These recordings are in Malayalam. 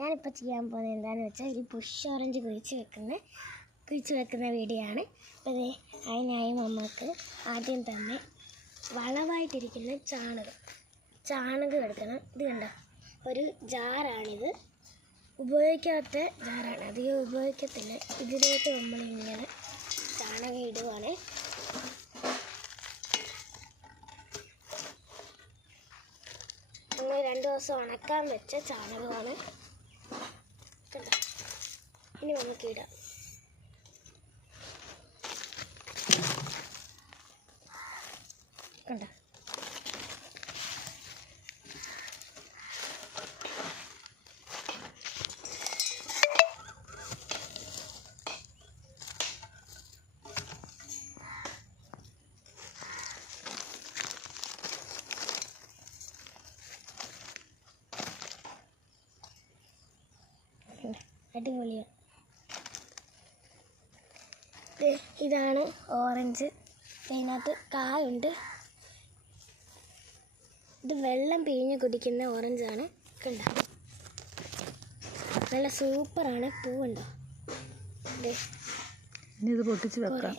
ഞാനിപ്പോൾ ചെയ്യാൻ പോകുന്നത് എന്താണെന്ന് വെച്ചാൽ ഈ ബുഷ് ഓറഞ്ച് കുഴിച്ച് വെക്കുന്ന വീഡിയോ ആണ്. അപ്പോൾ അതിനായി നമുക്ക് ആദ്യം തന്നെ വളമായിട്ടിരിക്കുന്ന ചാണകം എടുക്കണം. ഇത് കണ്ടോ, ഒരു ജാറാണിത്. ഉപയോഗിക്കാത്ത ജാറാണ്, അധികം ഉപയോഗിക്കത്തില്ല. ഇതിലോട്ട് നമ്മളിങ്ങനെ ചാണകം ഇടുവാണ്. നമ്മൾ 2 ദിവസം ഉണക്കാൻ വെച്ച ചാണകമാണ്. കണ്ടോ, ഇനി നമുക്ക് ഇടാം. കണ്ടോ, അടിപൊളിയാണ്. ഇതാണ് ഓറഞ്ച്. അതിനകത്ത് കായുണ്ട്. ഇത് വെള്ളം പിഴിഞ്ഞ് കുടിക്കുന്ന ഓറഞ്ചാണ്. കണ്ടോ, നല്ല സൂപ്പറാണ്. പൂവുണ്ടോ? ഇനി ഇത് പൊട്ടിച്ച് വെക്കാം.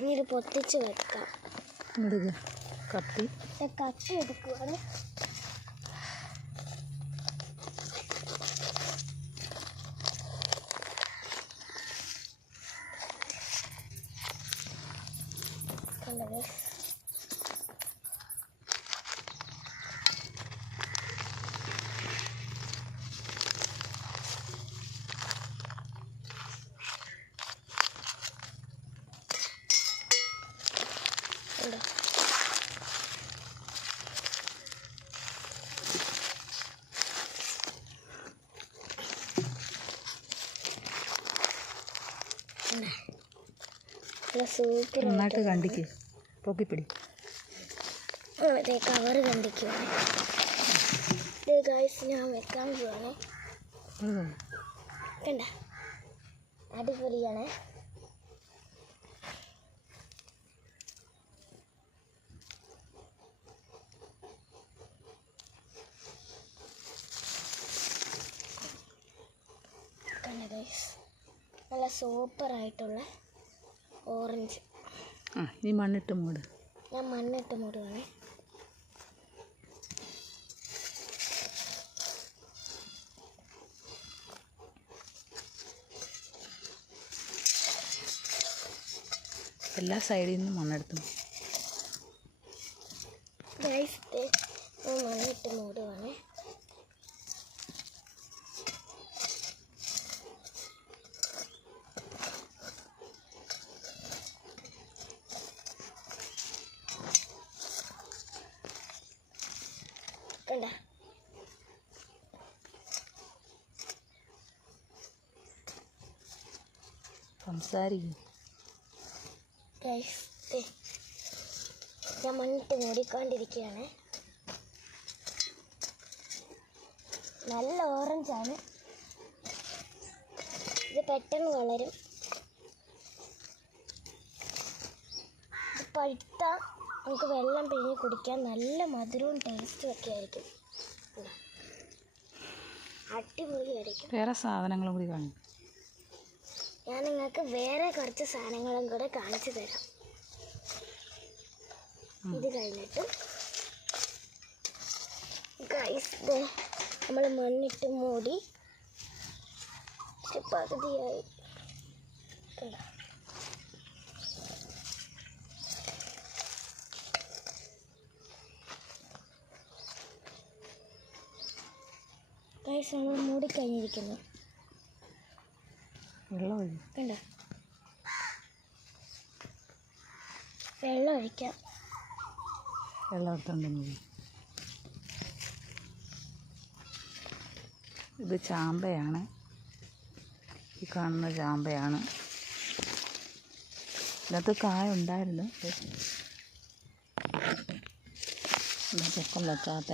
ഇനി ഇത് പൊട്ടിച്ച് വെക്കാം. കത്തി എടുക്കുവാണ്. കണ്ടത് സൂപ്പർ. നന്നായിട്ട് കണ്ടിക്ക്, പൊക്കിപ്പിടി. കവറ് കണ്ടിക്കുവാണ്. ഗായ്സ്, ഞാൻ വെക്കാൻ പോവാണ്. കണ്ട, അടിപൊളിയാണ്. കണ്ട ഗായ്സ്, നല്ല സൂപ്പറായിട്ടുള്ള ഓറഞ്ച്. ഈ മണ്ണിട്ട് മൂട്. ഞാൻ മണ്ണിട്ട് മൂടുവാണ്. എല്ലാ സൈഡിൽ നിന്നും മണ്ണെടുത്തു. ഗൈസ്, ഞാൻ മണ്ണിട്ട് മൂടുവാണ്. കണ്ട, സംസാരിക്കും. ഞാൻ മണ്ണിട്ട് മൂടിക്കൊണ്ടിരിക്കുകയാണ്. നല്ല ഓറഞ്ചാണ്. ഇത് പെട്ടെന്ന് വളരും. ഇത് പഴുത്താൽ നമുക്ക് വെള്ളം പിഴിഞ്ഞ് കുടിക്കാൻ നല്ല മധുരവും ടേസ്റ്റും ഒക്കെ ആയിരിക്കും. അടിപൊളിയായിരിക്കും. വേറെ സാധനങ്ങളും കൂടി കാണും. ഞാൻ നിങ്ങൾക്ക് വേറെ കുറച്ച് സാധനങ്ങളും കൂടെ കാണിച്ചു തരാം. ഇത് കഴിഞ്ഞിട്ട് ഗൈസ്, നമ്മൾ മണ്ണിട്ട് മൂടി പകുതിയായി. കണ്ടോ, ഗൈസ്, നമ്മൾ മൂടിക്കഴിഞ്ഞിരിക്കുന്നു. കണ്ടോ, വെള്ളം ഒഴിക്കാം. ഇത് ചാമ്പയാണ്. ഈ കാണുന്ന ചാമ്പയാണ്. ഇതിനകത്ത് കായ ഉണ്ടായിരുന്നു. പൊക്കം വെക്കാത്ത